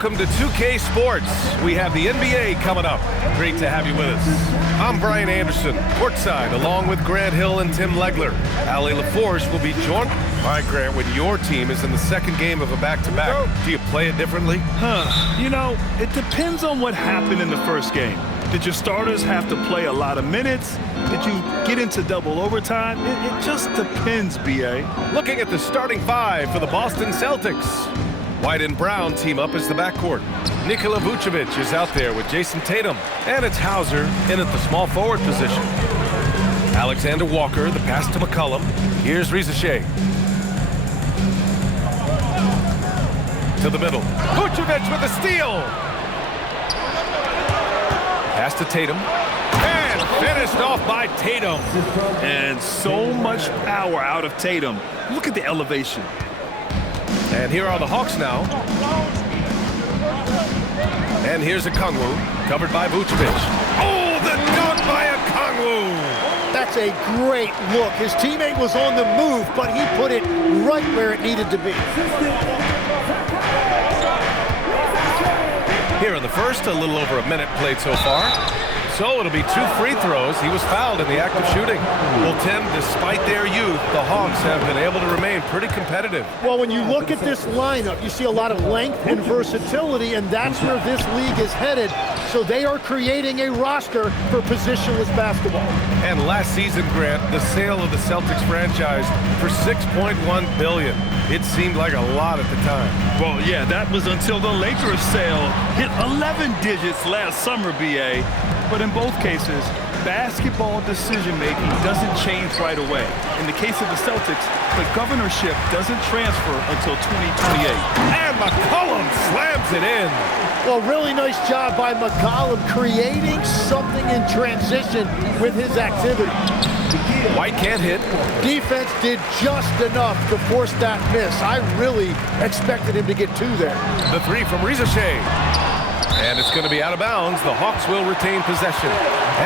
Welcome to 2K Sports. We have the NBA coming up. Great to have you with us. I'm Brian Anderson, courtside, along with Grant Hill and Tim Legler. Allie LaForce will be joined. All right, Grant, when your team is in the second game of a back-to-back, do you play it differently? You know, it depends on what happened in the first game. Did your starters have to play a lot of minutes? Did you get into double overtime? It just depends, B.A. Looking at the starting five for the Boston Celtics. White and Brown team up as the backcourt. Nikola Vucevic is out there with Jayson Tatum. And it's Hauser in at the small forward position. Alexander Walker, the pass to McCollum. Here's Riza Shea. To the middle. Vucevic with a steal. Pass to Tatum. And finished off by Tatum. And so much power out of Tatum. Look at the elevation. And here are the Hawks now. And here's Okongwu, covered by Vucevic. Oh, the dunk by Okongwu! That's a great look. His teammate was on the move, but he put it right where it needed to be. Here in the first, a little over a minute played so far. So it'll be 2 free throws. He was fouled in the act of shooting. Well, Tim, despite their youth, the Hawks have been able to remain pretty competitive. Well, when you look at this lineup, you see a lot of length and versatility, and that's where this league is headed. So they are creating a roster for positionless basketball. And last season, Grant, the sale of the Celtics franchise for $6.1 billion. It seemed like a lot at the time. Well, yeah, that was until the Lakers sale hit 11 digits last summer, B.A. But in both cases, basketball decision-making doesn't change right away. In the case of the Celtics, the governorship doesn't transfer until 2028. And McCollum slams it in. Well, really nice job by McCollum creating something in transition with his activity. White can't hit. Defense did just enough to force that miss. I really expected him to get 2 there. The 3 from Riza Shea. And it's going to be out of bounds. The Hawks will retain possession.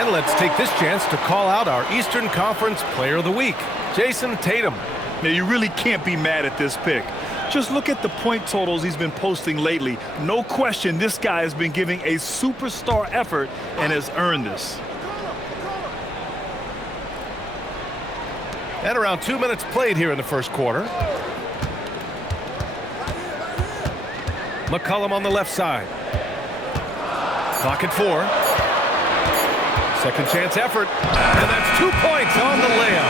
And let's take this chance to call out our Eastern Conference Player of the Week, Jayson Tatum. Now, you really can't be mad at this pick. Just look at the point totals he's been posting lately. No question, this guy has been giving a superstar effort and has earned this. And around 2 minutes played here in the first quarter. McCollum on the left side. Clock at 4. Second chance effort. And that's 2 points on the layup.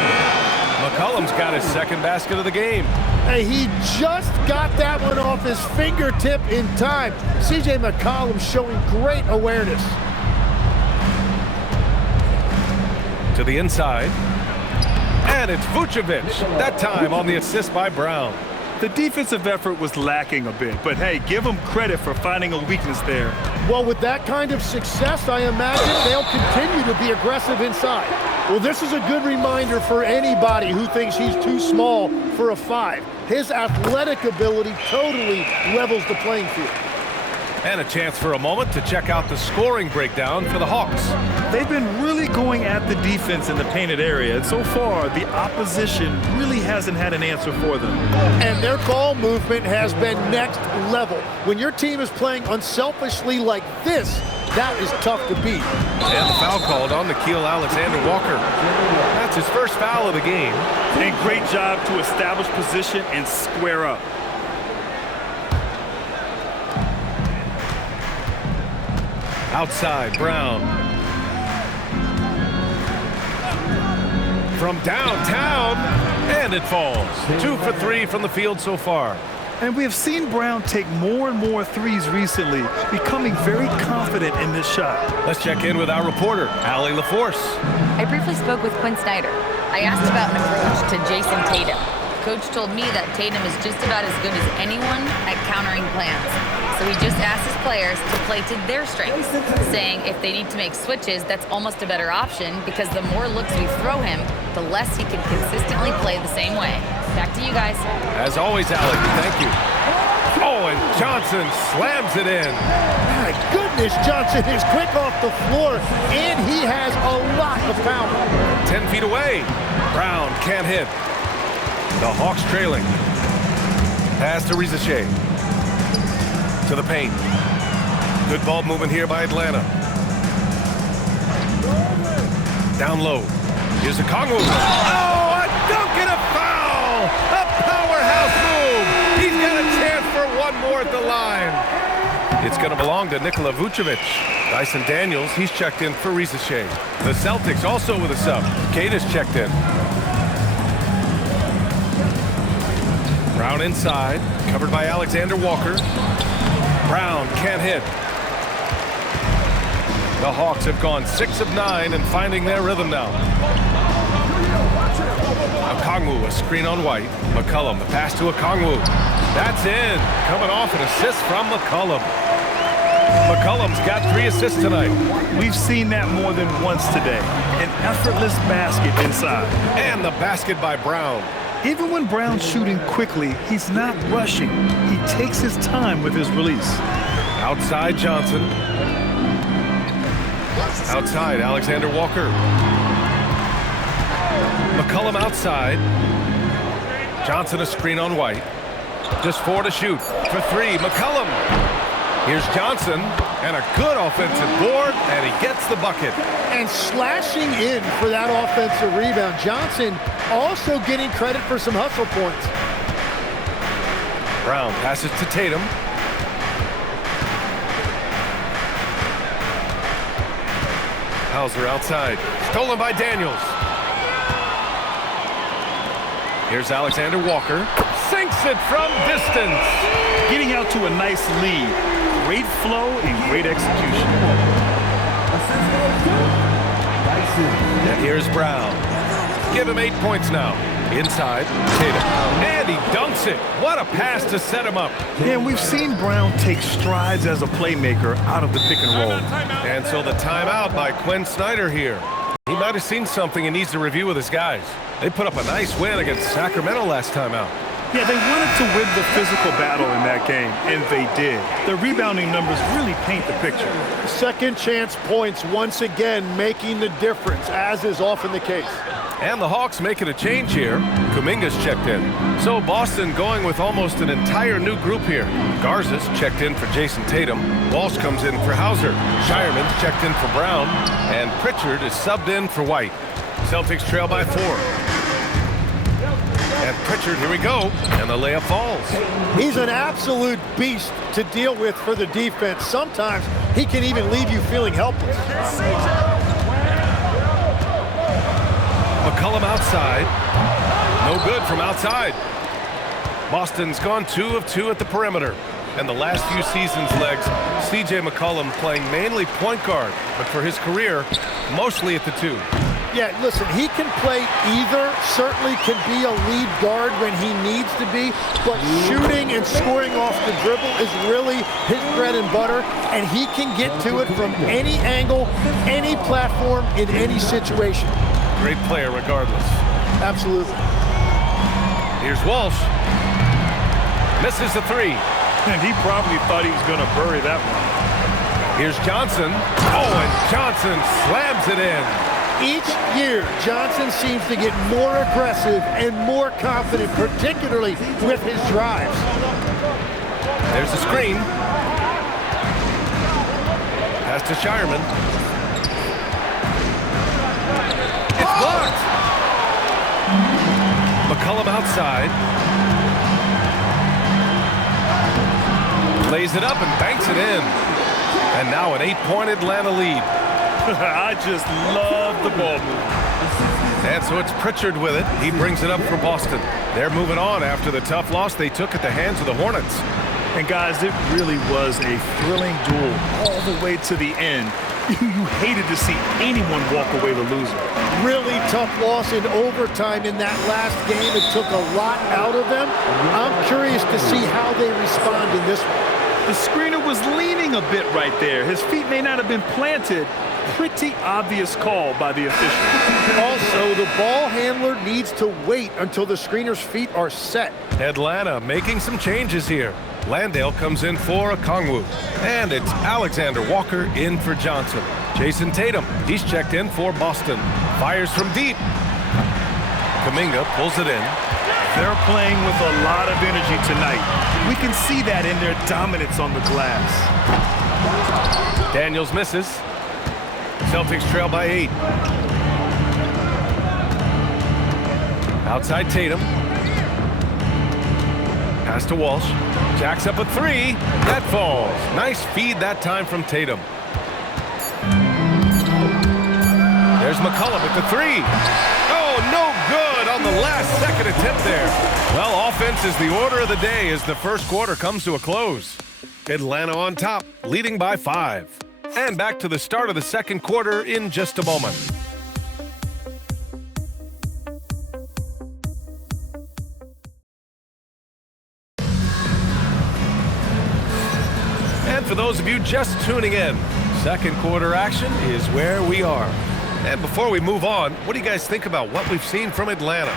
McCollum's got his second basket of the game. Hey, he just got that one off his fingertip in time. C.J. McCollum showing great awareness. To the inside. And it's Vucevic, that time on the assist by Brown. The defensive effort was lacking a bit, but hey, give them credit for finding a weakness there. Well, with that kind of success, I imagine they'll continue to be aggressive inside. Well, this is a good reminder for anybody who thinks he's too small for a 5. His athletic ability totally levels the playing field. And a chance for a moment to check out the scoring breakdown for the Hawks. They've been really going at the defense in the painted area, and so far, the opposition really hasn't had an answer for them. And their ball movement has been next level. When your team is playing unselfishly like this, that is tough to beat. And the foul called on Nickeil Alexander-Walker. That's his first foul of the game. And great job to establish position and square up. Outside, Brown. From downtown, and it falls. 2 for 3 from the field so far. And we have seen Brown take more and more threes recently, becoming very confident in this shot. Let's check in with our reporter, Allie LaForce. I briefly spoke with Quinn Snyder. I asked about an approach to Jayson Tatum. Coach told me that Tatum is just about as good as anyone at countering plans. So he just asked his players to play to their strengths, saying if they need to make switches, that's almost a better option because the more looks we throw him, the less he can consistently play the same way. Back to you guys. As always, Allie, thank you. Oh, and Johnson slams it in. My goodness, Johnson is quick off the floor, and he has a lot of power. 10 feet away. Brown can't hit. The Hawks trailing. Pass to Riza Shea. To the paint. Good ball movement here by Atlanta. Down low. Here's a Kongwu. Oh, a dunk and a foul! A powerhouse move! He's got a chance for one more at the line. It's going to belong to Nikola Vucevic. Dyson Daniels, he's checked in for Rizachet. The Celtics also with a sub. Cade is checked in. Brown inside, covered by Alexander Walker. Brown can't hit. The Hawks have gone 6 of 9 and finding their rhythm now. Okongwu, a screen on White. McCollum, the pass to Okongwu. That's in. Coming off an assist from McCollum. McCollum's got 3 assists tonight. We've seen that more than once today. An effortless basket inside. And the basket by Brown. Even when Brown's shooting quickly, he's not rushing. He takes his time with his release. Outside Johnson. Outside Alexander Walker. McCollum outside. Johnson a screen on White. Just 4 to shoot. For 3, McCollum. Here's Johnson, and a good offensive board, and he gets the bucket. And slashing in for that offensive rebound. Johnson also getting credit for some hustle points. Brown passes to Tatum. Hauser outside. Stolen by Daniels. Here's Alexander Walker. Sinks it from distance. Getting out to a nice lead. Great flow and great execution. And here's Brown. Give him 8 points now. Inside, Tatum. And he dunks it. What a pass to set him up. Yeah, we've seen Brown take strides as a playmaker out of the pick and roll. And so the timeout by Quinn Snyder here. He might have seen something and needs to review with his guys. They put up a nice win against Sacramento last time out. Yeah, they wanted to win the physical battle in that game, and they did. Their rebounding numbers really paint the picture. Second chance points once again making the difference, as is often the case. And the Hawks making a change here. Kuminga's checked in. So Boston going with almost an entire new group here. Garza's checked in for Jayson Tatum. Walsh comes in for Hauser. Shireman's checked in for Brown. And Pritchard is subbed in for White. Celtics trail by 4. And Pritchard, here we go, and the layup falls. He's an absolute beast to deal with for the defense. Sometimes he can even leave you feeling helpless. McCollum outside. No good from outside. Boston's gone 2 of 2 at the perimeter. And the last few seasons' legs, C.J. McCollum playing mainly point guard, but for his career, mostly at the 2. Yeah, listen, he can play either, certainly can be a lead guard when he needs to be, but shooting and scoring off the dribble is really his bread and butter, and he can get to it from any angle, any platform, in any situation. Great player regardless. Absolutely. Here's Walsh. Misses the 3. And he probably thought he was going to bury that one. Here's Johnson. Oh, and Johnson slams it in. Each year, Johnson seems to get more aggressive and more confident, particularly with his drives. There's the screen. Pass to Shireman. It's blocked. McCollum outside. Lays it up and banks it in. And now an 8-point Atlanta lead. I just love the ball movement. And so it's Pritchard with it. He brings it up for Boston. They're moving on after the tough loss they took at the hands of the Hornets. And guys, it really was a thrilling duel all the way to the end. You hated to see anyone walk away the loser. Really tough loss in overtime in that last game. It took a lot out of them. I'm curious to see how they respond in this one. The screener was leaning a bit right there. His feet may not have been planted. Pretty obvious call by the official. Also, the ball handler needs to wait until the screener's feet are set. Atlanta making some changes here. Landale comes in for Okongwu. And it's Alexander Walker in for Johnson. Jayson Tatum, he's checked in for Boston. Fires from deep. Kuminga pulls it in. They're playing with a lot of energy tonight. We can see that in their dominance on the glass. Daniels misses. Celtics trail by 8. Outside Tatum. Pass to Walsh. Jacks up a 3. That falls. Nice feed that time from Tatum. There's McCullough with the 3. Oh, no good on the last second attempt there. Well, offense is the order of the day as the first quarter comes to a close. Atlanta on top, leading by 5. And back to the start of the second quarter in just a moment. And for those of you just tuning in, second quarter action is where we are. And before we move on, what do you guys think about what we've seen from Atlanta?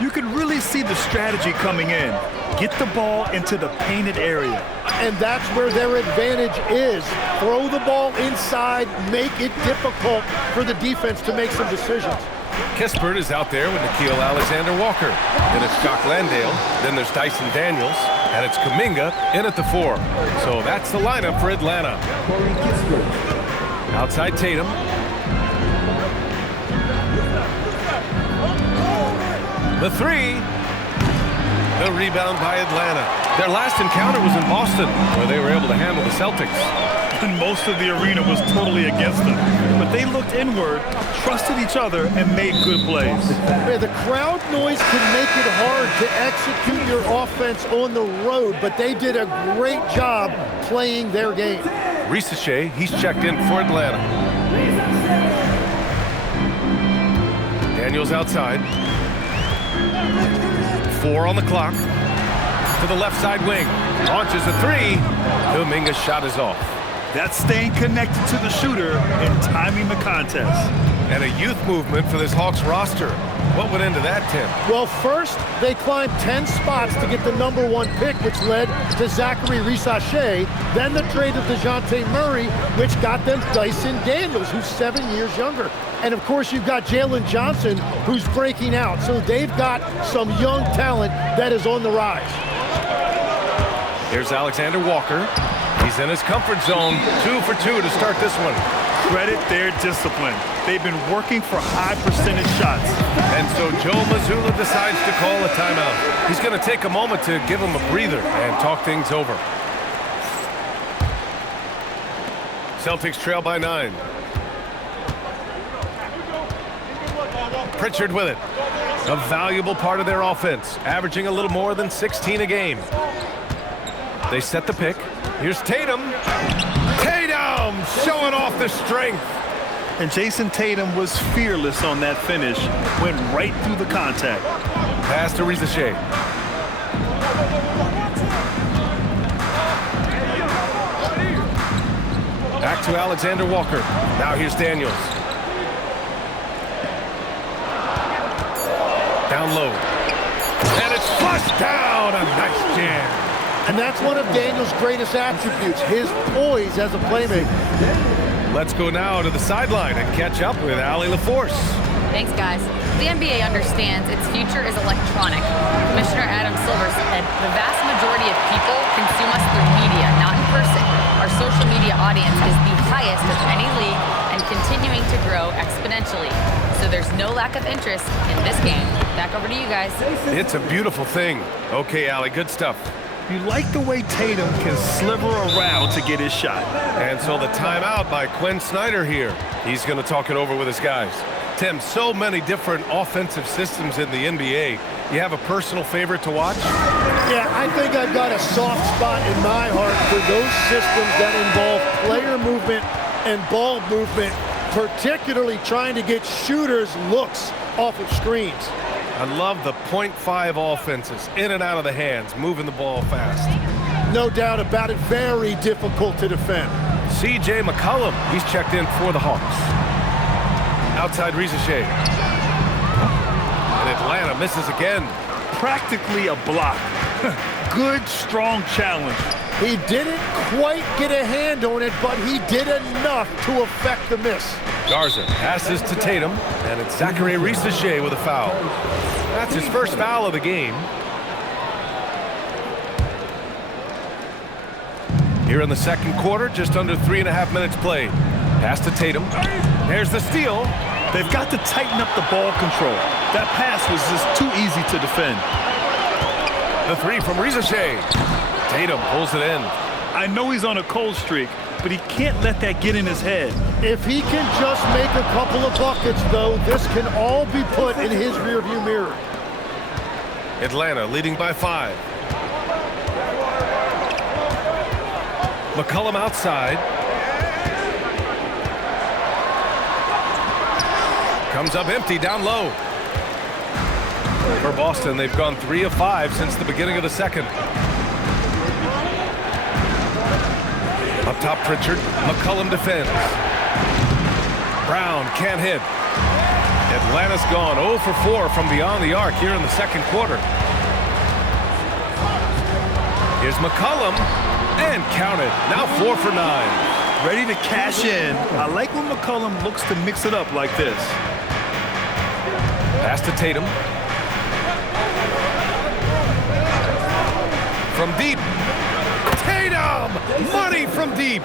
You can really see the strategy coming in. Get the ball into the painted area. And that's where their advantage is. Throw the ball inside, make it difficult for the defense to make some decisions. Kispert is out there with Nickeil Alexander-Walker. Then it's Jock Landale. Then there's Dyson Daniels. And it's Kuminga in at the 4. So that's the lineup for Atlanta. Outside Tatum. The 3. The rebound by Atlanta. Their last encounter was in Boston, where they were able to handle the Celtics. And most of the arena was totally against them. But they looked inward, trusted each other, and made good plays. Yeah, the crowd noise can make it hard to execute your offense on the road, but they did a great job playing their game. Risache, he's checked in for Atlanta. Daniels outside. 4 on the clock. To the left side wing. Launches a 3. Kuminga's shot is off. That's staying connected to the shooter and timing the contest. And a youth movement for this Hawks roster. What went into that, Tim? Well, first, they climbed 10 spots to get the #1 pick, which led to Zachary Risache. Then the trade of DeJounte Murray, which got them Dyson Daniels, who's 7 years younger. And, of course, you've got Jaylen Johnson, who's breaking out. So they've got some young talent that is on the rise. Here's Alexander Walker. He's in his comfort zone. 2 for 2 to start this one. Credit their discipline. They've been working for high percentage shots. And so Joe Mazzulla decides to call a timeout. He's going to take a moment to give him a breather and talk things over. Celtics trail by 9. Pritchard with it. A valuable part of their offense, averaging a little more than 16 a game. They set the pick. Here's Tatum. Tatum showing off the strength. And Jayson Tatum was fearless on that finish. Went right through the contact. Pass to Risache. Back to Alexander Walker. Now here's Daniels. Down low. And it's flushed down. A nice jam. And that's one of Daniels' greatest attributes, his poise as a playmaker. Let's go now to the sideline and catch up with Allie LaForce. Thanks, guys. The NBA understands its future is electronic. Commissioner Adam Silver said the vast majority of people consume us through media, not in person. Our social media audience is the highest of any league and continuing to grow exponentially. So there's no lack of interest in this game. Back over to you guys. It's a beautiful thing. Okay, Allie, good stuff. You like the way Tatum can sliver around to get his shot. And so the timeout by Quinn Snyder here. He's going to talk it over with his guys. Tim, so many different offensive systems in the NBA. You have a personal favorite to watch? Yeah, I think I've got a soft spot in my heart for those systems that involve player movement and ball movement, particularly trying to get shooters' looks off of screens. I love the .5 offenses, in and out of the hands, moving the ball fast. No doubt about it, very difficult to defend. C.J. McCollum, he's checked in for the Hawks. Outside Risache. And Atlanta misses again. Practically a block. Good, strong challenge. He didn't quite get a hand on it, but he did enough to affect the miss. Garza passes to Tatum, and it's Zachary Risache with a foul. That's his first foul of the game. Here in the second quarter, just under 3.5 minutes played. Pass to Tatum. There's the steal. They've got to tighten up the ball control. That pass was just too easy to defend. The three from Rizashé. Tatum pulls it in. I know he's on a cold streak, but he can't let that get in his head. If he can just make a couple of buckets, though, this can all be put in his rearview mirror. Atlanta leading by 5. McCollum outside. Comes up empty down low. For Boston, they've gone 3 of 5 since the beginning of the second. Up top, Pritchard. McCollum defends. Brown can't hit. Atlanta's gone 0 for 4 from beyond the arc here in the second quarter. Here's McCollum. And counted. Now 4 for 9. Ready to cash in. I like when McCollum looks to mix it up like this. Pass to Tatum. From deep. Tatum! Money from deep.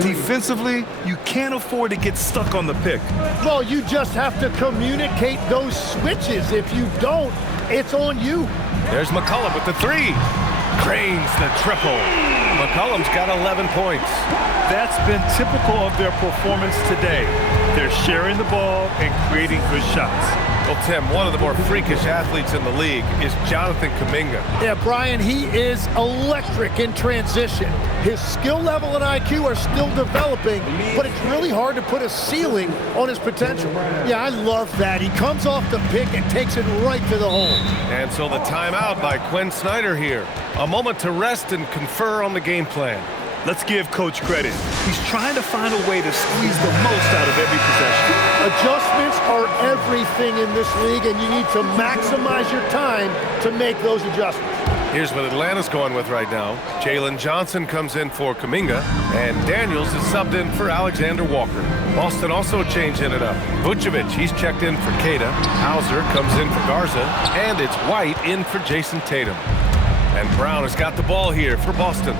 Defensively, you can't afford to get stuck on the pick. Well, you just have to communicate those switches. If you don't, it's on you. There's McCollum with the 3. Cranes the triple. McCollum's got 11 points. That's been typical of their performance today. They're sharing the ball and creating good shots. Well, Tim, one of the more freakish athletes in the league is Jonathan Kuminga. Yeah, Brian, he is electric in transition. His skill level and IQ are still developing, but it's really hard to put a ceiling on his potential. Yeah, I love that. He comes off the pick and takes it right to the hole. And so the timeout by Quinn Snyder here. A moment to rest and confer on the game plan. Let's give Coach credit. He's trying to find a way to squeeze the most out of every possession. Adjustments are everything in this league, and you need to maximize your time to make those adjustments. Here's what Atlanta's going with right now. Jaylen Johnson comes in for Kuminga, and Daniels is subbed in for Alexander Walker. Boston also changing it up. Vucevic, he's checked in for Queta. Hauser comes in for Garza, and it's White in for Jayson Tatum. And Brown has got the ball here for Boston.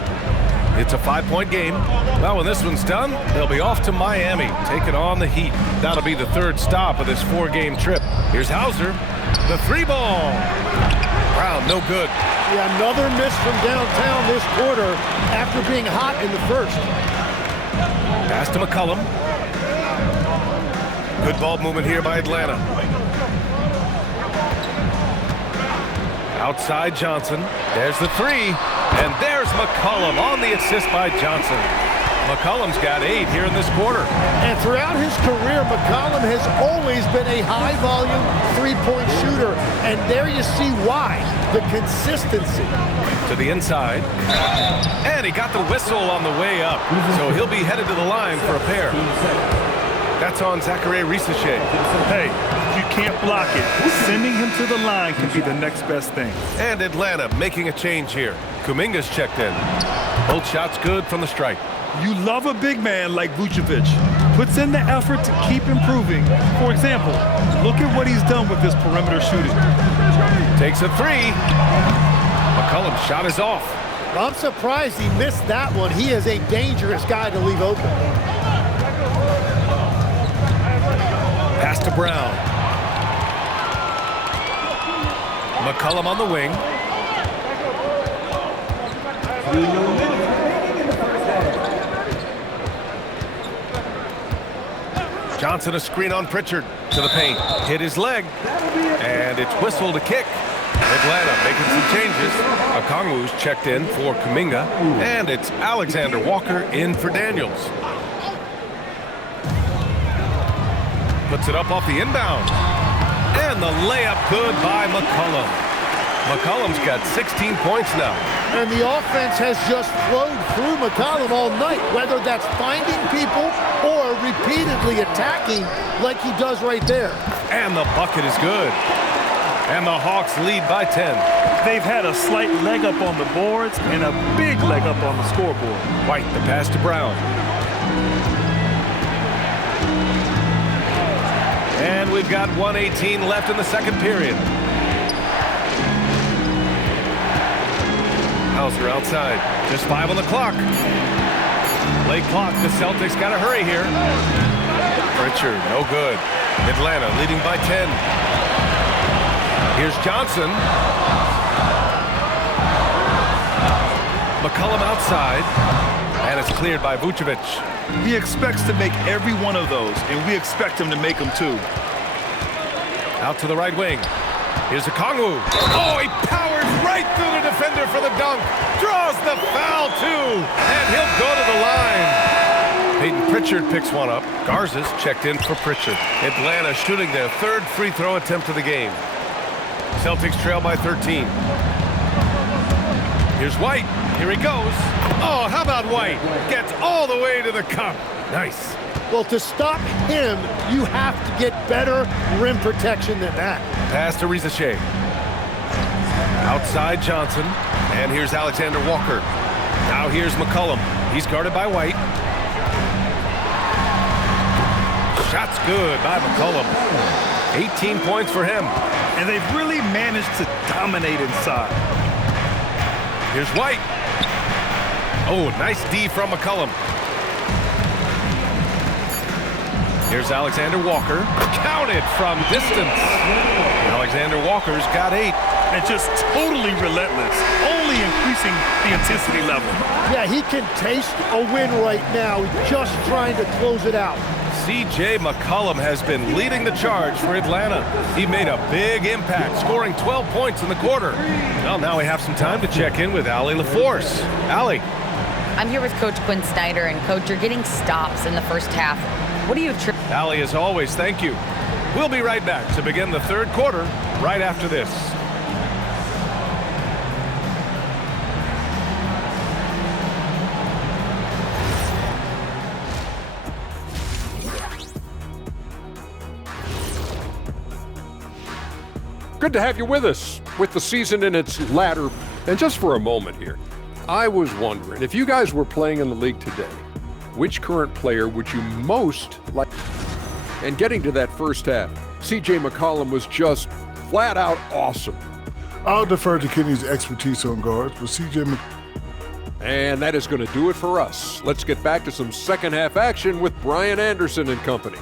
It's a 5-point game. Well, when this one's done, they'll be off to Miami, taking on the Heat. That'll be the 3rd stop of this 4-game trip. Here's Hauser, the 3-ball. Brown, no good. Yeah, another miss from downtown this quarter after being hot in the first. Pass to McCollum. Good ball movement here by Atlanta. Outside Johnson. There's the 3. And there's McCollum on the assist by Johnson. McCollum's got 8 here in this quarter. And throughout his career, McCollum has always been a high-volume three-point shooter. And there you see why, the consistency. To the inside. And he got the whistle on the way up. So he'll be headed to the line for a pair. That's on Zachary Rizashé. Hey, you can't block it. Sending him to the line can be the next best thing. And Atlanta making a change here. Kuminga's checked in. Both shots good from the stripe. You love a big man like Vucevic. Puts in the effort to keep improving. For example, look at what he's done with this perimeter shooting. Takes a 3. McCollum's shot is off. I'm surprised he missed that one. He is a dangerous guy to leave open. Pass to Brown. McCollum on the wing. Johnson a screen on Pritchard to the paint. Hit his leg. And it's whistled a kick. Atlanta making some changes. Okongwu's checked in for Kuminga. And it's Alexander Walker in for Daniels. Puts it up off the inbound. And the layup good by McCollum. McCollum's got 16 points now. And the offense has just flowed through McCollum all night, whether that's finding people or repeatedly attacking like he does right there. And the bucket is good. And the Hawks lead by 10. They've had a slight leg up on the boards and a big leg up on the scoreboard. White, the pass to Brown. And we've got 1:18 left in the second period. Hauser outside. Just 5 on the clock. Late clock, the Celtics got to hurry here. Pritchard, no good. Atlanta leading by 10. Here's Johnson. McCollum outside, and it's cleared by Vucevic. He expects to make every one of those, and we expect him to make them too. Out to the right wing. Here's Okongwu. Oh, he powers right through the defender for the dunk. Draws the foul, too. And he'll go to the line. Peyton Pritchard picks one up. Garza's checked in for Pritchard. Atlanta shooting their third free throw attempt of the game. Celtics trail by 13. Here's White. Here he goes. Oh, how about White? Gets all the way to the cup. Nice. Well, to stop him, you have to get better rim protection than that. Pass to Rizachet. Outside Johnson. And here's Alexander Walker. Now here's McCollum. He's guarded by White. Shot's good by McCollum. 18 points for him. And they've really managed to dominate inside. Here's White. Oh, nice D from McCollum. Here's Alexander Walker. Counted from distance. Alexander Walker's got 8. And just totally relentless, only increasing the intensity level. Yeah, he can taste a win right now, just trying to close it out. C.J. McCollum has been leading the charge for Atlanta. He made a big impact, scoring 12 points in the quarter. Well, now we have some time to check in with Allie LaForce. Allie. I'm here with Coach Quinn Snyder, and Coach, you're getting stops in the first half. What do you attribute? Allie, as always, thank you. We'll be right back to begin the third quarter right after this. Good to have you with us with the season in its latter. And just for a moment here, I was wondering, if you guys were playing in the league today, which current player would you most like? And getting to that first half, C.J. McCollum was just flat out awesome. I'll defer to Kenny's expertise on guards, but C.J. And that is going to do it for us. Let's get back to some second half action with Brian Anderson and company.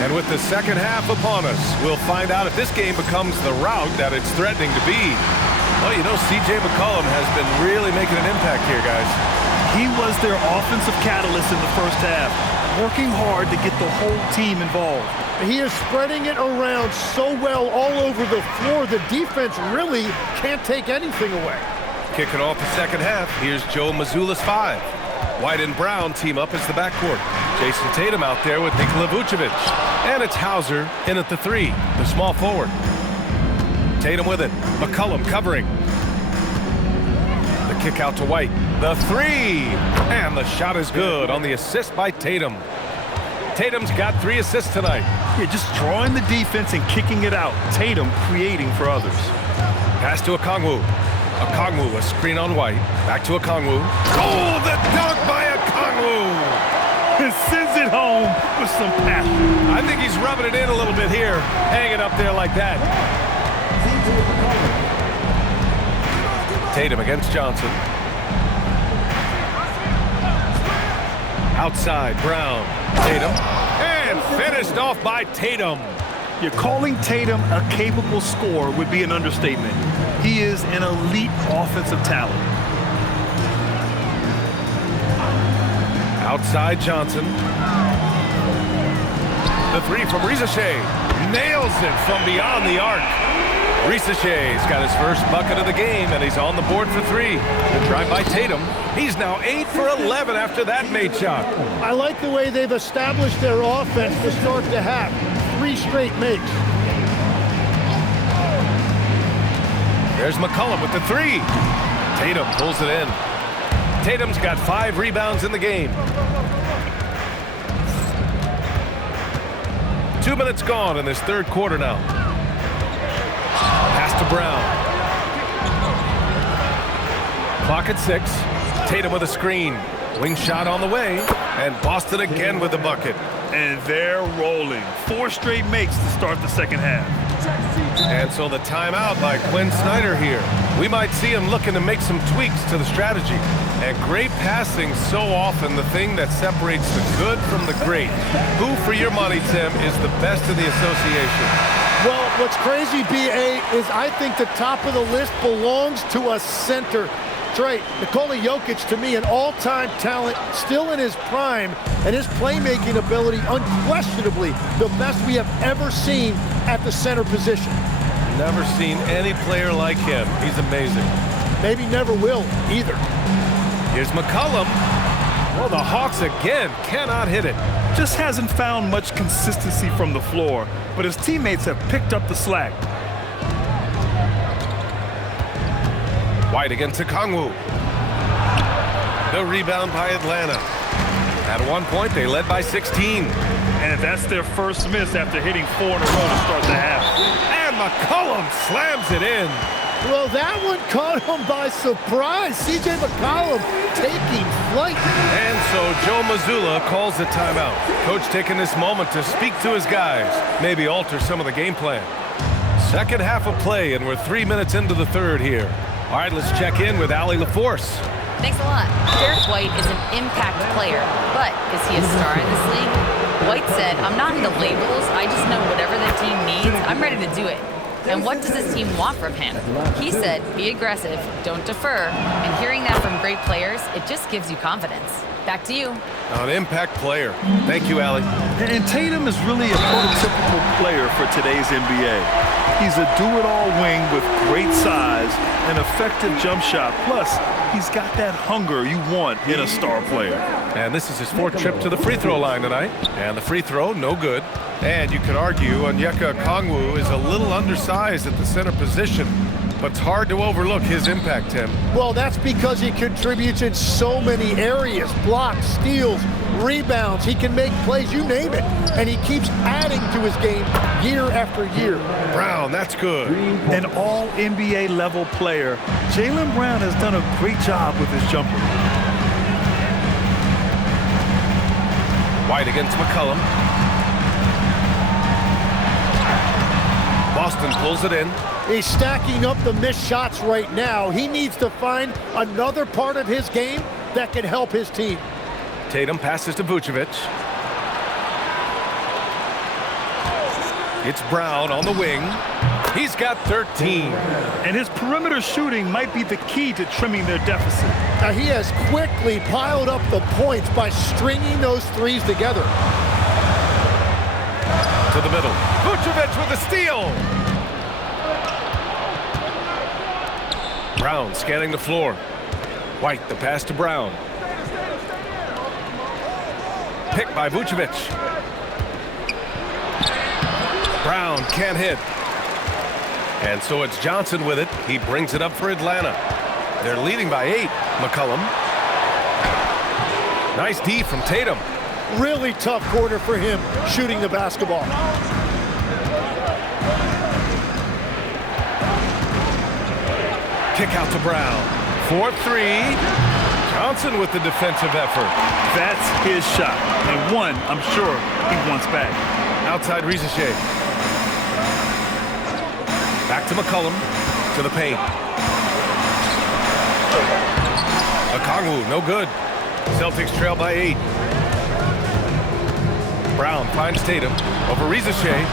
And with the second half upon us, we'll find out if this game becomes the rout that it's threatening to be. Well, you know, C.J. McCollum has been really making an impact here, guys. He was their offensive catalyst in the first half, working hard to get the whole team involved. He is spreading it around so well all over the floor, the defense really can't take anything away. Kicking off the second half, here's Joe Mazzulla's 5. White and Brown team up as the backcourt. Jayson Tatum out there with Nikola Vucevic. And it's Hauser in at the 3, the small forward. Tatum with it. McCollum covering. The kick out to White. The 3! And the shot is good on the assist by Tatum. Tatum's got 3 assists tonight. Yeah, just drawing the defense and kicking it out. Tatum creating for others. Pass to Okongwu. Okongwu, a screen on White. Back to Okongwu. Oh, the dunk by Okongwu! And sends it home with some passion. I think he's rubbing it in a little bit here, hanging up there like that. Tatum against Johnson. Outside, Brown. Tatum. And finished off by Tatum. You're calling Tatum a capable scorer would be an understatement. He is an elite offensive talent. Outside Johnson. The 3 from Rizachet. Nails it from beyond the arc. Rizachet's got his first bucket of the game, and he's on the board for 3. The drive by Tatum. He's now 8 for 11 after that made shot. I like the way they've established their offense to start the half. 3 straight makes. There's McCollum with the 3. Tatum pulls it in. Tatum's got 5 rebounds in the game. 2 minutes gone in this third quarter now. Pass to Brown. Clock at 6. Tatum with a screen. Wing shot on the way. And Boston again with the bucket. And they're rolling. 4 straight makes to start the second half. And so the timeout by Quinn Snyder here. We might see him looking to make some tweaks to the strategy. And great passing, so often the thing that separates the good from the great. Who, for your money, Tim, is the best in the association? Well, what's crazy, B.A., is I think the top of the list belongs to a center. Trey, Nikola Jokic, to me, an all-time talent, still in his prime, and his playmaking ability unquestionably the best we have ever seen at the center position. Never seen any player like him. He's amazing. Maybe never will either. Here's McCollum. Well, the Hawks again cannot hit it. Just hasn't found much consistency from the floor, but his teammates have picked up the slack. White against Okongwu. The rebound by Atlanta. At one point, they led by 16. And that's their first miss after hitting 4 in a row to start the half. And McCollum slams it in. Well, that one caught him by surprise. C.J. McCollum taking flight. And so Joe Mazzulla calls the timeout. Coach taking this moment to speak to his guys, maybe alter some of the game plan. Second half of play, and we're 3 minutes into the third here. All right, let's check in with Allie LaForce. Thanks a lot. Derek White is an impact player, but is he a star in this league? White said, "I'm not into labels. I just know whatever the team needs, I'm ready to do it." And what does this team want from him? He said, "Be aggressive, don't defer." And hearing that from great players, it just gives you confidence. Back to you. An impact player. Thank you, Allie. And Tatum is really a prototypical player for today's NBA. He's a do-it-all wing with great size, an effective jump shot. Plus, he's got that hunger you want in a star player. And this is his 4th trip to the free throw line tonight. And the free throw, no good. And you could argue Onyeka Okongwu is a little undersized at the center position, but it's hard to overlook his impact, Tim. Well, that's because he contributes in so many areas. Blocks, steals, rebounds. He can make plays, you name it. And he keeps adding to his game year after year. Brown, that's good. An all-NBA level player, Jaylen Brown has done a great job with his jumper. White against McCollum. Boston pulls it in. He's stacking up the missed shots right now. He needs to find another part of his game that can help his team. Tatum passes to Vucevic. It's Brown on the wing. He's got 13. And his perimeter shooting might be the key to trimming their deficit. Now, he has quickly piled up the points by stringing those threes together. To the middle. Vucevic with a steal. Brown scanning the floor. White, the pass to Brown. Picked by Vucevic. Brown can't hit. And so it's Johnson with it. He brings it up for Atlanta. They're leading by 8. McCollum. Nice D from Tatum. Really tough quarter for him shooting the basketball. Kick out to Brown. 4-3. Johnson with the defensive effort. That's his shot. And one, I'm sure, he wants back. Outside Rizichet. Back to McCollum. To the paint. Okongwu, no good. Celtics trail by 8. Brown finds Tatum. Over Rizichet.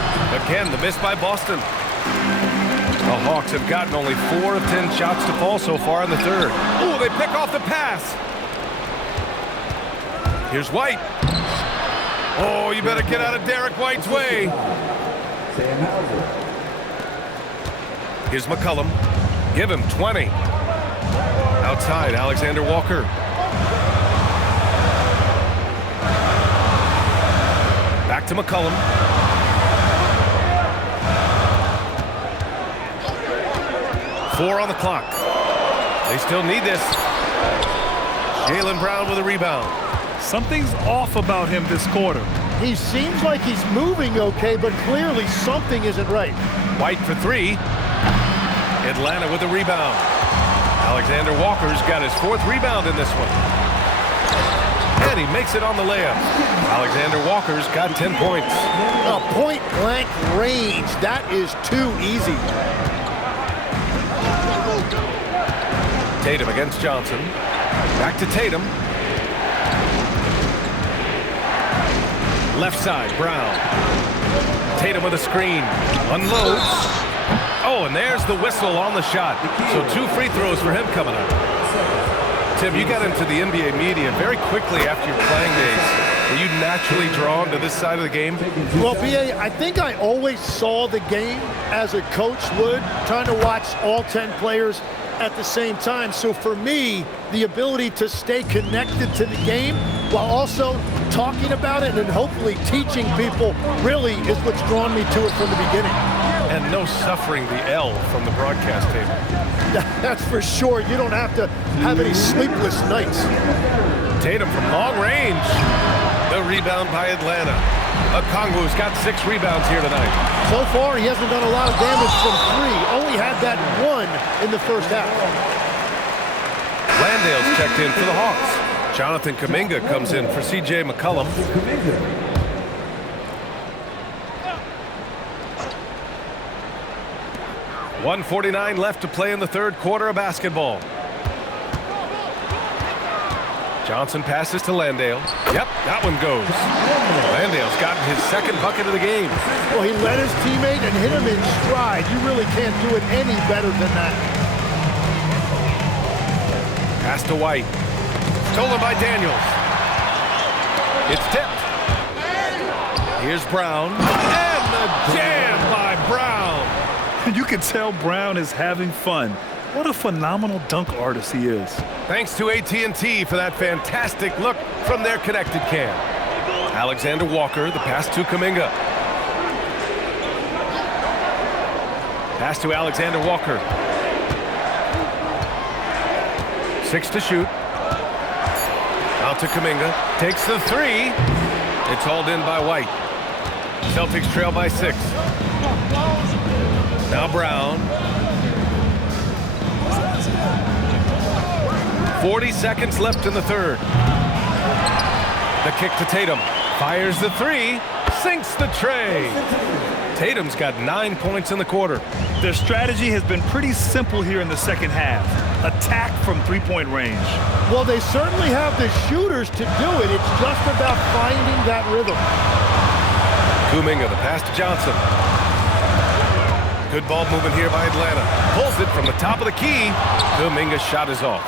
Again, the miss by Boston. The Hawks have gotten only 4 of 10 shots to fall so far in the third. Ooh, they pick off the pass. Here's White. Oh, you better get out of Derek White's way. Here's McCollum. Give him 20. Outside, Alexander Walker. Back to McCollum. Four on the clock. They still need this. Jaylen Brown with a rebound. Something's off about him this quarter. He seems like he's moving okay, but clearly something isn't right. White for 3. Atlanta with a rebound. Alexander Walker's got his 4th rebound in this one. And he makes it on the layup. Alexander Walker's got 10 points. A point-blank range. That is too easy. Tatum against Johnson. Back to Tatum. Left side, Brown. Tatum with a screen. Unloads. Oh, and there's the whistle on the shot. So 2 free throws for him coming up. Tim, you got into the NBA media very quickly after your playing days. Were you naturally drawn to this side of the game? Well, B.A., I think I always saw the game as a coach would, trying to watch all 10 players at the same time. So for me, the ability to stay connected to the game while also talking about it and hopefully teaching people really is what's drawn me to it from the beginning. And no suffering the L from the broadcast table. That's for sure. You don't have to have any sleepless nights. Tatum from long range. The rebound by Atlanta. Okongwu's got 6 rebounds here tonight. So far, he hasn't done a lot of damage from 3. Only had that 1 in the first half. Landale's checked in for the Hawks. Jonathan Kuminga comes in for C.J. McCollum. .149 left to play in the third quarter of basketball. Johnson passes to Landale. Yep, that one goes. Landale's gotten his second bucket of the game. Well, he led his teammate and hit him in stride. You really can't do it any better than that. Pass to White. Stolen by Daniels. It's tipped. Here's Brown. And the jam by Brown. You can tell Brown is having fun. What a phenomenal dunk artist he is. Thanks to AT&T for that fantastic look from their connected cam. Alexander Walker, the pass to Kuminga. Pass to Alexander Walker. 6 to shoot. Out to Kuminga. Takes the 3. It's hauled in by White. Celtics trail by 6. Now Brown. 40 seconds left in the third. The kick to Tatum. Fires the 3. Sinks the tray. Tatum's got 9 points in the quarter. Their strategy has been pretty simple here in the second half. Attack from 3-point range. Well, they certainly have the shooters to do it. It's just about finding that rhythm. Kuminga, the pass to Johnson. Good ball movement here by Atlanta. Pulls it from the top of the key. Kuminga's shot is off.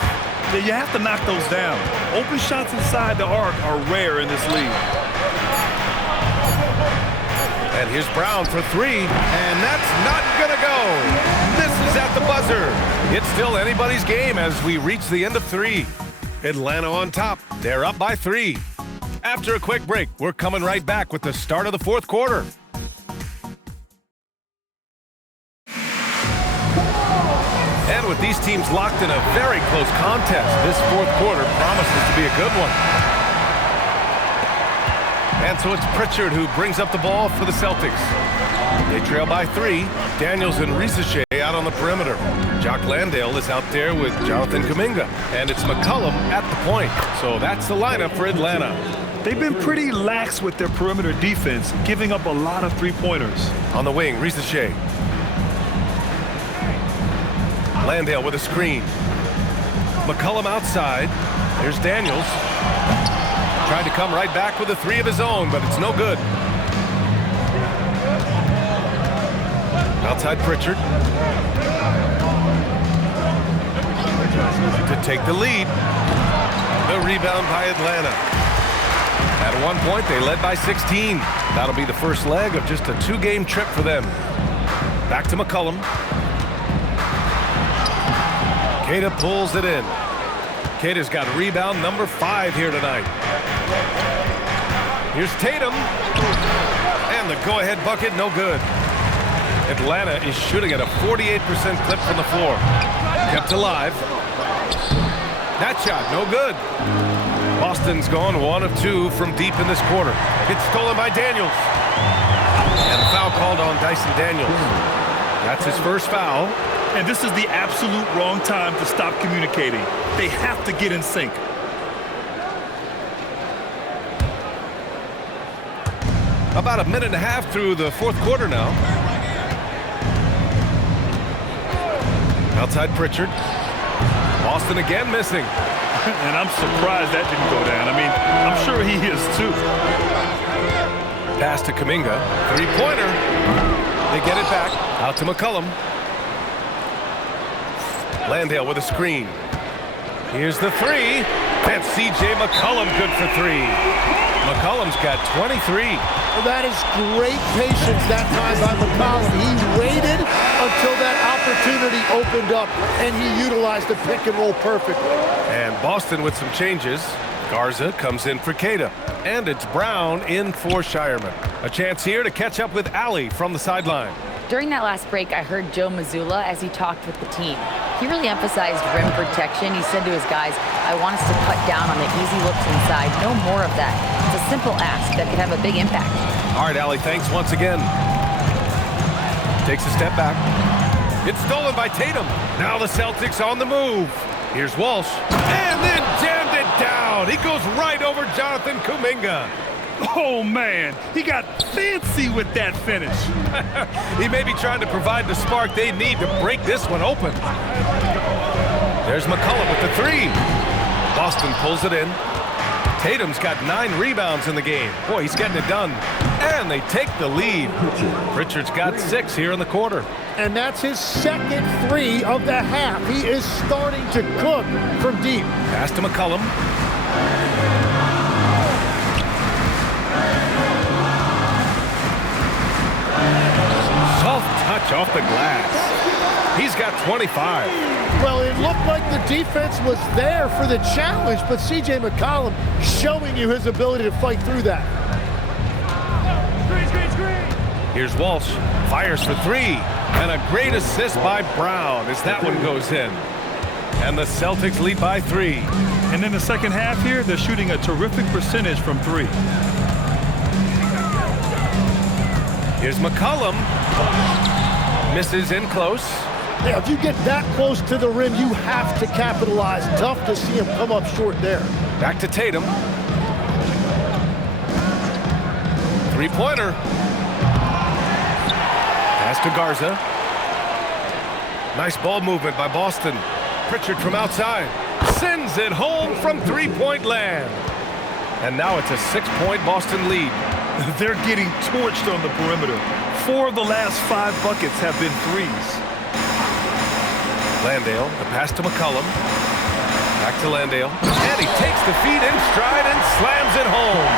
Yeah, you have to knock those down. Open shots inside the arc are rare in this league. And here's Brown for 3. And that's not going to go. This is at the buzzer. It's still anybody's game as we reach the end of 3. Atlanta on top. They're up by 3. After a quick break, we're coming right back with the start of the fourth quarter. And with these teams locked in a very close contest, this fourth quarter promises to be a good one. And so it's Pritchard who brings up the ball for the Celtics. They trail by 3. Daniels and Ricochet out on the perimeter. Jock Landale is out there with Jonathan Kuminga. And it's McCollum at the point. So that's the lineup for Atlanta. They've been pretty lax with their perimeter defense, giving up a lot of 3-pointers. On the wing, Ricochet. Landale with a screen. McCollum outside. Here's Daniels. Tried to come right back with a 3 of his own, but it's no good. Outside Pritchard. To take the lead. The rebound by Atlanta. At one point, they led by 16. That'll be the first leg of just a 2-game trip for them. Back to McCollum. Queta pulls it in. Queta's got rebound number 5 here tonight. Here's Tatum. And the go-ahead bucket, no good. Atlanta is shooting at a 48% clip from the floor. Kept alive. That shot, no good. Boston's gone 1 of 2 from deep in this quarter. It's stolen by Daniels. And foul called on Jayson Daniels. That's his first foul. And this is the absolute wrong time to stop communicating. They have to get in sync. About a minute and a half through the fourth quarter now. Outside Pritchard. Boston again missing. And I'm surprised that didn't go down. I mean, I'm sure he is too. Pass to Kuminga. Three-pointer. They get it back. Out to McCollum. Landale with a screen. Here's the three. That's C.J. McCollum good for three. McCollum's got 23. Well, that is great patience that time by McCollum. He waited until that opportunity opened up, and he utilized the pick and roll perfectly. And Boston with some changes. Garza comes in for Tatum. And it's Brown in for Shireman. A chance here to catch up with Allie from the sideline. During that last break, I heard Joe Mazzulla as he talked with the team. He really emphasized rim protection. He said to his guys, I want us to cut down on the easy looks inside. No more of that. It's a simple ask that could have a big impact. All right, Allie, thanks once again. Takes a step back. It's stolen by Tatum. Now the Celtics on the move. Here's Walsh. And then jammed it down. He goes right over Jonathan Kuminga. Oh, man, he got fancy with that finish. He may be trying to provide the spark they need to break this one open. There's McCollum with the three. Boston pulls it in. Tatum's got 9 rebounds in the game. Boy, he's getting it done. And they take the lead. Pritchard's got 6 here in the quarter. And that's his second three of the half. He is starting to cook from deep. Pass to McCollum. Soft touch off the glass. He's got 25. Well, it looked like the defense was there for the challenge, but C.J. McCollum showing you his ability to fight through that. Here's Walsh. Fires for 3. And a great assist by Brown as that one goes in. And the Celtics lead by 3. And in the second half here, they're shooting a terrific percentage from 3. Here's McCollum. Misses in close. Yeah, if you get that close to the rim, you have to capitalize. Tough to see him come up short there. Back to Tatum. Three-pointer. Pass to Garza. Nice ball movement by Boston. Pritchard from outside. Sends it home from three-point land. And now it's a 6-point Boston lead. They're getting torched on the perimeter. 4 of the last 5 buckets have been threes. Landale, the pass to McCollum. Back to Landale. And he takes the feed in stride and slams it home.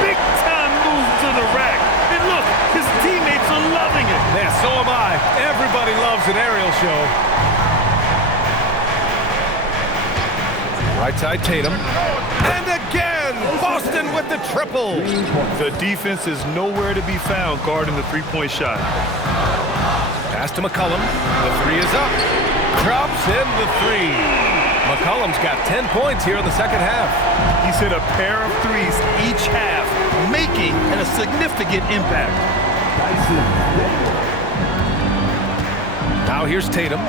Big time move to the rack. And look, his teammates are loving it. Yeah, so am I. Everybody loves an aerial show. Right side Tatum. And again, Boston with the triple. The defense is nowhere to be found guarding the three-point shot. Pass to McCollum. The three is up. Drops in the three. McCollum's got 10 points here in the second half. He's hit a pair of threes each half, making a significant impact. Now here's Tatum.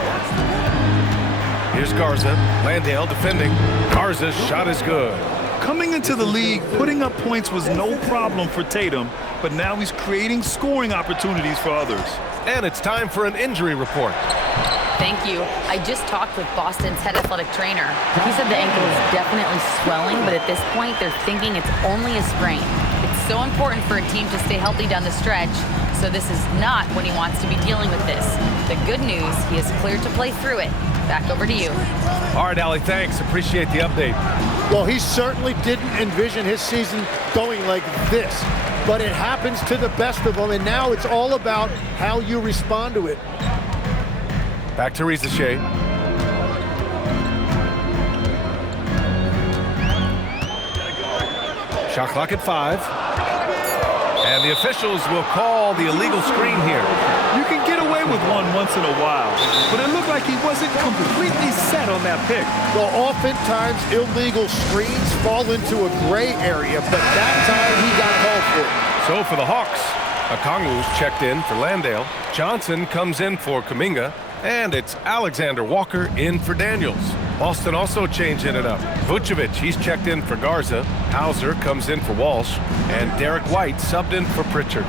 Here's Garza. Landale defending. Garza's shot is good. Coming into the league, putting up points was no problem for Tatum, but now he's creating scoring opportunities for others. And it's time for an injury report. Thank you. I just talked with Boston's head athletic trainer. He said the ankle is definitely swelling, but at this point, they're thinking it's only a sprain. It's so important for a team to stay healthy down the stretch, so this is not when he wants to be dealing with this. The good news, he is cleared to play through it. Back over to you. All right, Allie, thanks. Appreciate the update. Well, he certainly didn't envision his season going like this, but it happens to the best of them, and now it's all about how you respond to it. Back to Rizachet. Shot clock at 5. And the officials will call the illegal screen here. You can get away with one once in a while, but it looked like he wasn't completely set on that pick. Well, oftentimes illegal screens fall into a gray area, but that time he got called for it. So for the Hawks, Okongwu's checked in for Landale. Johnson comes in for Kuminga. And it's Alexander Walker in for Daniels. Boston also changing it up. Vucevic, he's checked in for Garza. Hauser comes in for Walsh. And Derek White subbed in for Pritchard.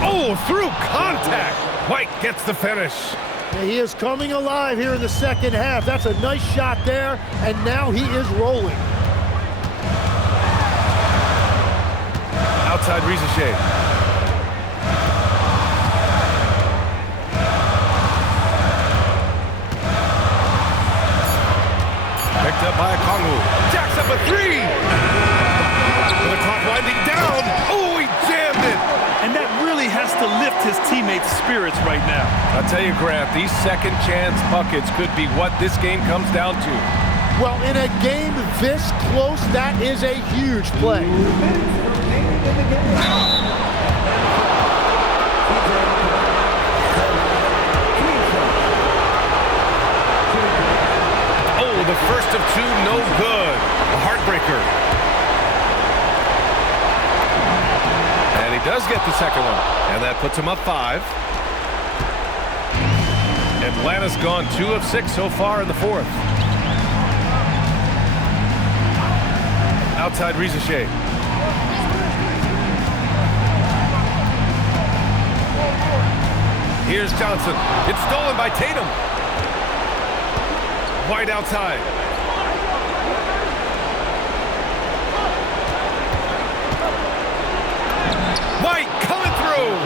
Oh, through contact! White gets the finish. He is coming alive here in the second half. That's a nice shot there, and now he is rolling. Outside Rizachet. Picked up by Okongwu. Jacks up a three! With the clock winding down. Oh, he jammed it! And that really has to lift his teammates' spirits right now. I'll tell you, Grant, these second chance buckets could be what this game comes down to. Well, in a game this close, that is a huge play. The first of two, no good. A heartbreaker. And he does get the second one. And that puts him up 5. Atlanta's gone 2 of 6 so far in the fourth. Outside Rizachet. Here's Johnson. It's stolen by Tatum. White outside. White coming through.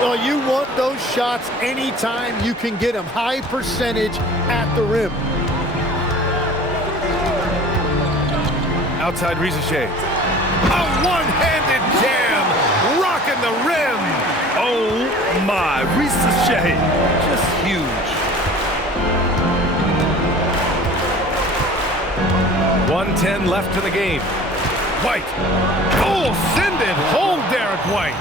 Well, you want those shots anytime you can get them. High percentage at the rim. Outside Rizachet. A one-handed jam. Rocking the rim. Oh, my. Rizachet. Just huge. 1:10 left in the game. White. Oh, send it home, Derek White.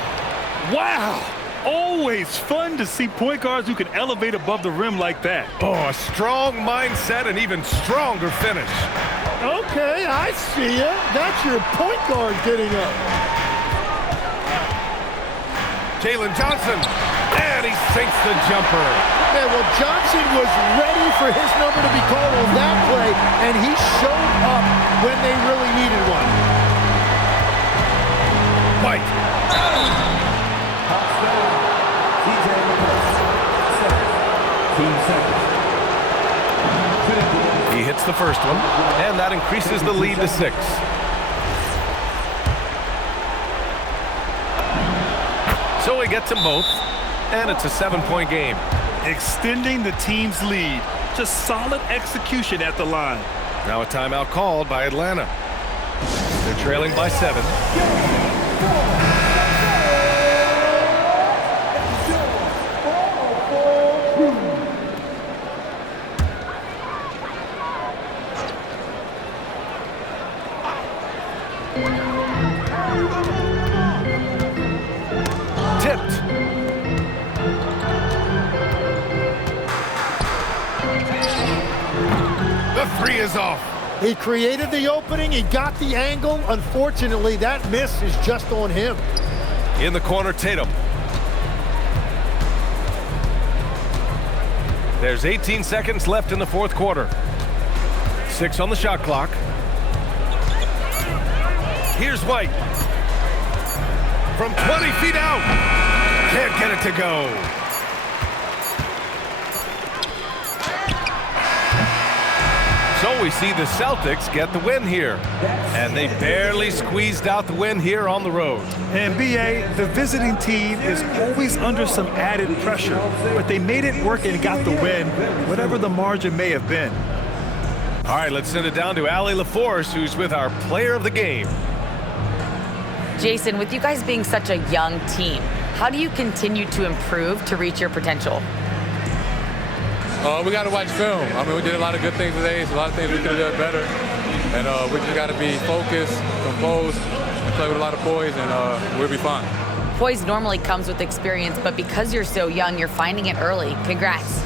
Wow. Always fun to see point guards who can elevate above the rim like that. Oh, a strong mindset and even stronger finish. Okay, I see ya. That's your point guard getting up. Jaylen Johnson. And he sinks the jumper. Yeah, well, Johnson was ready for his number to be called on that play, and he showed up when they really needed one. White. He hits the first one, and that increases the lead to 6. So he gets them both, and it's a 7-point game. Extending the team's lead. Just solid execution at the line. Now a timeout called by Atlanta. They're trailing by 7. Tipped. The three is off. He created the opening, he got the angle. Unfortunately, that miss is just on him. In the corner, Tatum. There's 18 seconds left in the fourth quarter. 6 on the shot clock. Here's White. From 20 feet out. Can't get it to go. So we see the Celtics get the win here. And they barely squeezed out the win here on the road. And B.A., the visiting team is always under some added pressure, but they made it work and got the win, whatever the margin may have been. All right, let's send it down to Allie LaForce, who's with our player of the game. Jayson, with you guys being such a young team, how do you continue to improve to reach your potential? We got to watch film. I mean, we did a lot of good things today. So a lot of things we could have done better. And we just got to be focused, composed, and play with a lot of poise, and we'll be fine. Poise normally comes with experience, but because you're so young, you're finding it early. Congrats.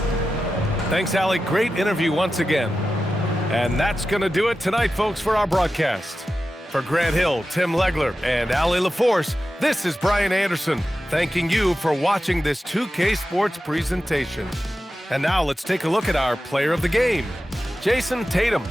Thanks, Allie. Great interview once again. And that's going to do it tonight, folks, for our broadcast. For Grant Hill, Tim Legler, and Allie LaForce, this is Brian Anderson. thanking you for watching this 2K Sports presentation. And now let's take a look at our player of the game, Jayson Tatum.